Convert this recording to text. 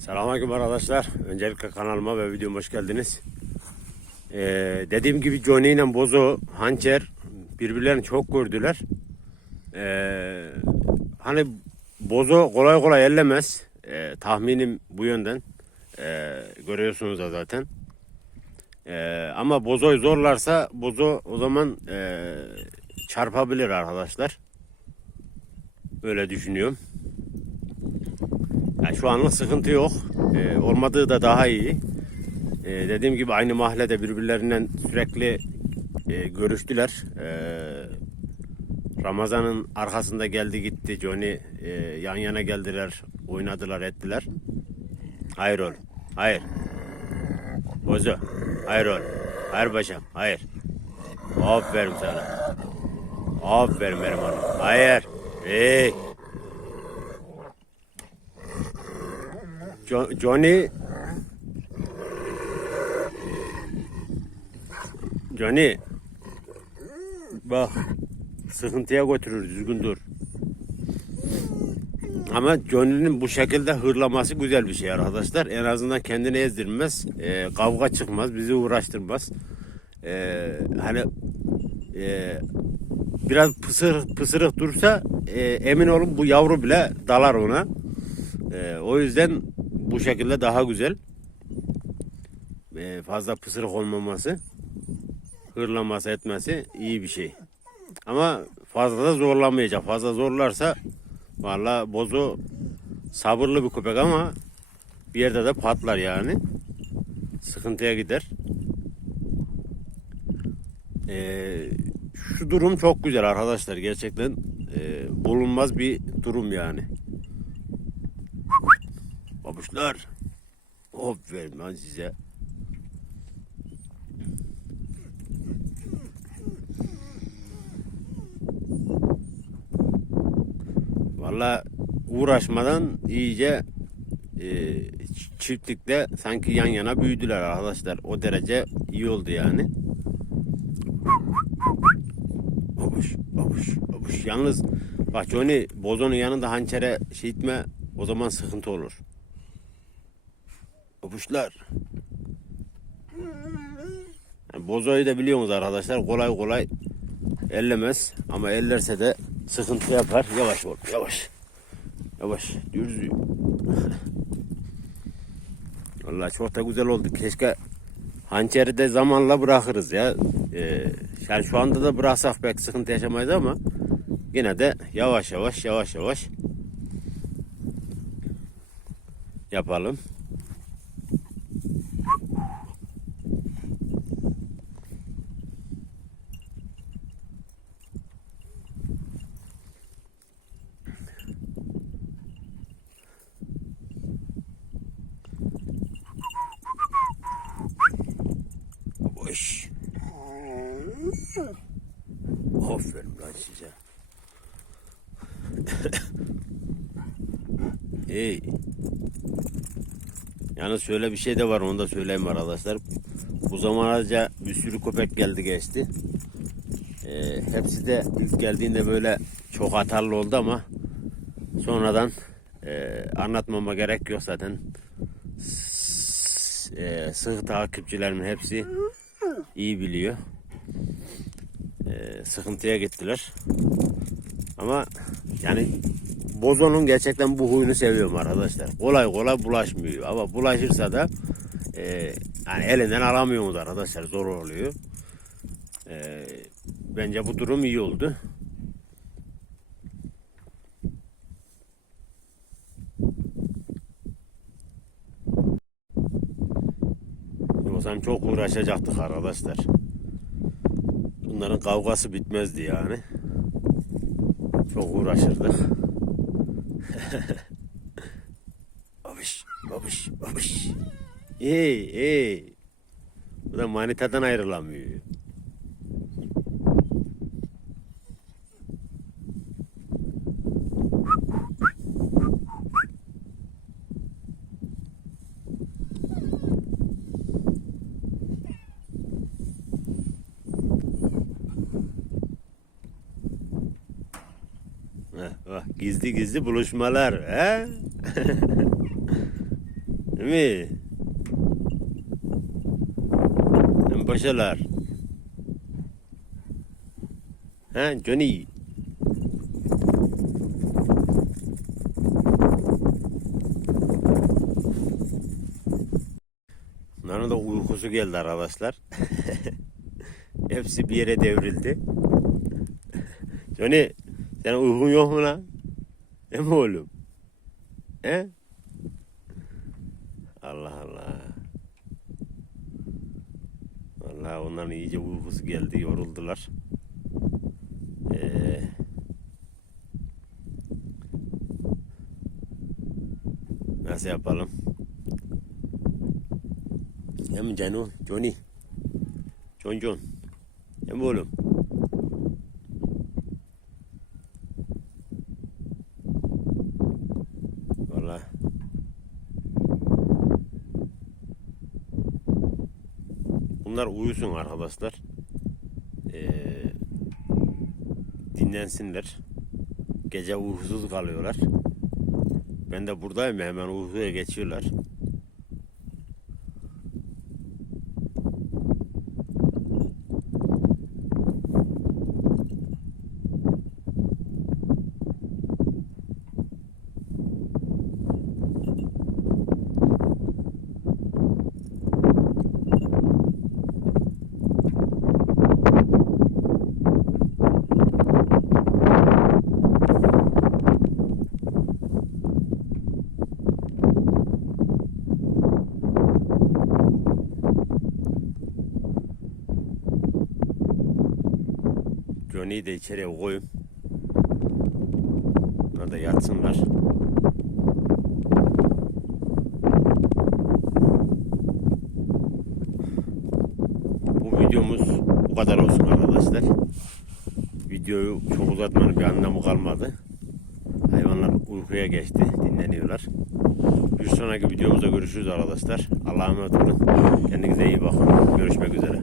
Selamünaleyküm arkadaşlar. Öncelikle kanalıma ve videoma hoş geldiniz. Ee, dediğim gibi Johnny ile Bozo, Hançer birbirlerini çok gördüler. Ee, hani Bozo kolay kolay ellemez. Ee, tahminim bu yönden. Ee, görüyorsunuz da zaten. Ee, ama Bozo'yu zorlarsa Bozo o zaman ee, çarpabilir arkadaşlar. Öyle düşünüyorum. Şu anlık sıkıntı yok. Ee, olmadığı da daha iyi. Ee, dediğim gibi aynı mahallede birbirlerinden sürekli e, görüştüler. Ee, Ramazan'ın arkasında geldi gitti Johnny e, yan yana geldiler, oynadılar, ettiler. Hayır oğlum, hayır. Bozu, hayır oğlum, hayır paşam, hayır. Aferin sana. Aferin benim oğlum. Hayır. Hey. Jo- Johnny Johnny Bak sıkıntıya götürür düzgün dur. Ama Johnny'nin bu şekilde hırlaması güzel bir şey arkadaşlar. En azından kendini ezdirmez. e, kavga çıkmaz. Bizi uğraştırmaz. E, hani e, biraz pısır, pısırık dursa e, emin olun bu yavru bile dalar ona. E, o yüzden bu şekilde daha güzel. E, fazla pısırık olmaması, hırlaması etmesi iyi bir şey. Ama fazla da zorlamayacak. Fazla zorlarsa valla bozu sabırlı bir köpek ama bir yerde de patlar yani. Sıkıntıya gider. Ee, şu durum çok güzel arkadaşlar. Gerçekten e, bulunmaz bir durum yani. Babuşlar. Aferin lan size. Valla uğraşmadan iyice e, çiftlikte sanki yan yana büyüdüler arkadaşlar. O derece iyi oldu yani. Babuş, babuş, babuş. Yalnız bak Johnny bozonun yanında hançere şey itme o zaman sıkıntı olur. Yani bozoyu da biliyorsunuz arkadaşlar kolay kolay ellemez ama ellerse de sıkıntı yapar. Yavaş ol, yavaş. Yavaş, düz. Vallahi çok da güzel oldu. Keşke hançeri de zamanla bırakırız ya. Ee, yani şu anda da bıraksak pek sıkıntı yaşamayız ama yine de yavaş yavaş yavaş yavaş yapalım. Boş. Aferin lan size. Hey. Yalnız şöyle bir şey de var onu da söyleyeyim arkadaşlar. Bu zamanlarca bir sürü köpek geldi geçti. Ee, hepsi de ilk geldiğinde böyle çok atarlı oldu ama sonradan e, anlatmama gerek yok zaten. S- e, sıkı takipçilerimin hepsi iyi biliyor. Ee, sıkıntıya gittiler. Ama yani Bozo'nun gerçekten bu huyunu seviyorum arkadaşlar. Kolay kolay bulaşmıyor. Ama bulaşırsa da e, yani elinden alamıyoruz arkadaşlar. Zor oluyor. E, bence bu durum iyi oldu. Yoksa çok uğraşacaktık arkadaşlar. Bunların kavgası bitmezdi yani. Çok uğraşırdık. babiş, babiş, babiş. Ey, ey. Bu da manitadan ayrılamıyor. Heh, bak, gizli gizli buluşmalar. He? Değil mi? Hem paşalar. Ha Johnny. Bunların da uykusu geldi arkadaşlar. Hepsi bir yere devrildi. Johnny sen uykun yok mu lan? Ne mi oğlum? He? Allah Allah. Vallahi onların iyice uykusu geldi, yoruldular. Ee, nasıl yapalım? Hem Cano, Johnny. John John. Hem oğlum. Vallahi. Bunlar uyusun arkadaşlar. Ee, dinlensinler. Gece uykusuz kalıyorlar. Ben de buradayım hemen uykuya geçiyorlar. Johnny'yi de içeriye koyun. Bunlar da yatsınlar. Bu videomuz bu kadar olsun arkadaşlar. Videoyu çok uzatmanın bir anlamı kalmadı. Hayvanlar uykuya geçti, dinleniyorlar. Bir sonraki videomuzda görüşürüz arkadaşlar. Allah'a emanet olun. Kendinize iyi bakın. Görüşmek üzere.